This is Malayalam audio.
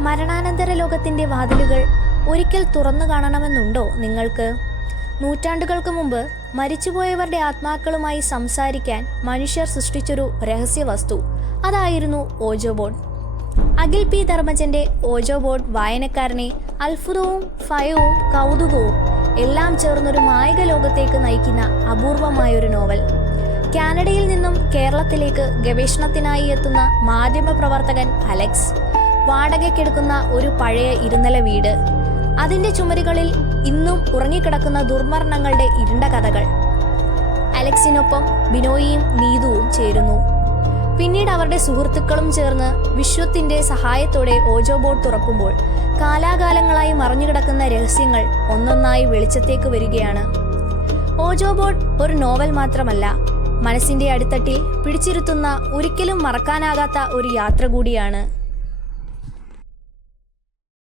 മരണാനന്തര ലോകത്തിന്റെ വാതിലുകൾ ഒരിക്കൽ തുറന്നു കാണണമെന്നുണ്ടോ നിങ്ങൾക്ക്? നൂറ്റാണ്ടുകൾക്ക് മുമ്പ് മരിച്ചുപോയവരുടെ ആത്മാക്കളുമായി സംസാരിക്കാൻ മനുഷ്യർ സൃഷ്ടിച്ചൊരു രഹസ്യ വസ്തു അതായിരുന്നു ഓജോ ബോർഡ് അഖിൽ പി ധർമ്മജന്റെ ബോർഡ് വായനക്കാരനെ അത്ഭുതവും ഭയവും കൗതുകവും എല്ലാം ചേർന്നൊരു മായിക ലോകത്തേക്ക് നയിക്കുന്ന അപൂർവമായൊരു നോവൽ. കാനഡയിൽ നിന്നും കേരളത്തിലേക്ക് ഗവേഷണത്തിനായി എത്തുന്ന മാധ്യമപ്രവർത്തകൻ അലക്സ് വാടകയ്ക്കെടുക്കുന്ന ഒരു പഴയ ഇരുനില വീട്. അതിന്റെ ചുമരുകളിൽ ഇന്നും ഉറങ്ങിക്കിടക്കുന്ന ദുർമരണങ്ങളുടെ ഇരുണ്ട കഥകൾ. അലക്സിനൊപ്പം ബിനോയിയും നീതുവും ചേരുന്നു. പിന്നീട് അവരുടെ സുഹൃത്തുക്കളും ചേർന്ന് വിശ്വത്തിന്റെ സഹായത്തോടെ ഓജോ ബോർഡ് തുറക്കുമ്പോൾ കാലാകാലങ്ങളായി മറഞ്ഞുകിടക്കുന്ന രഹസ്യങ്ങൾ ഒന്നൊന്നായി വെളിച്ചത്തേക്ക് വരികയാണ്. ഓജോ ബോർഡ് ഒരു നോവൽ മാത്രമല്ല മനസ്സിന്റെ അടിത്തട്ടിൽ പിടിച്ചിരുത്തുന്ന ഒരിക്കലും മറക്കാനാകാത്ത ഒരു യാത്ര കൂടിയാണ്.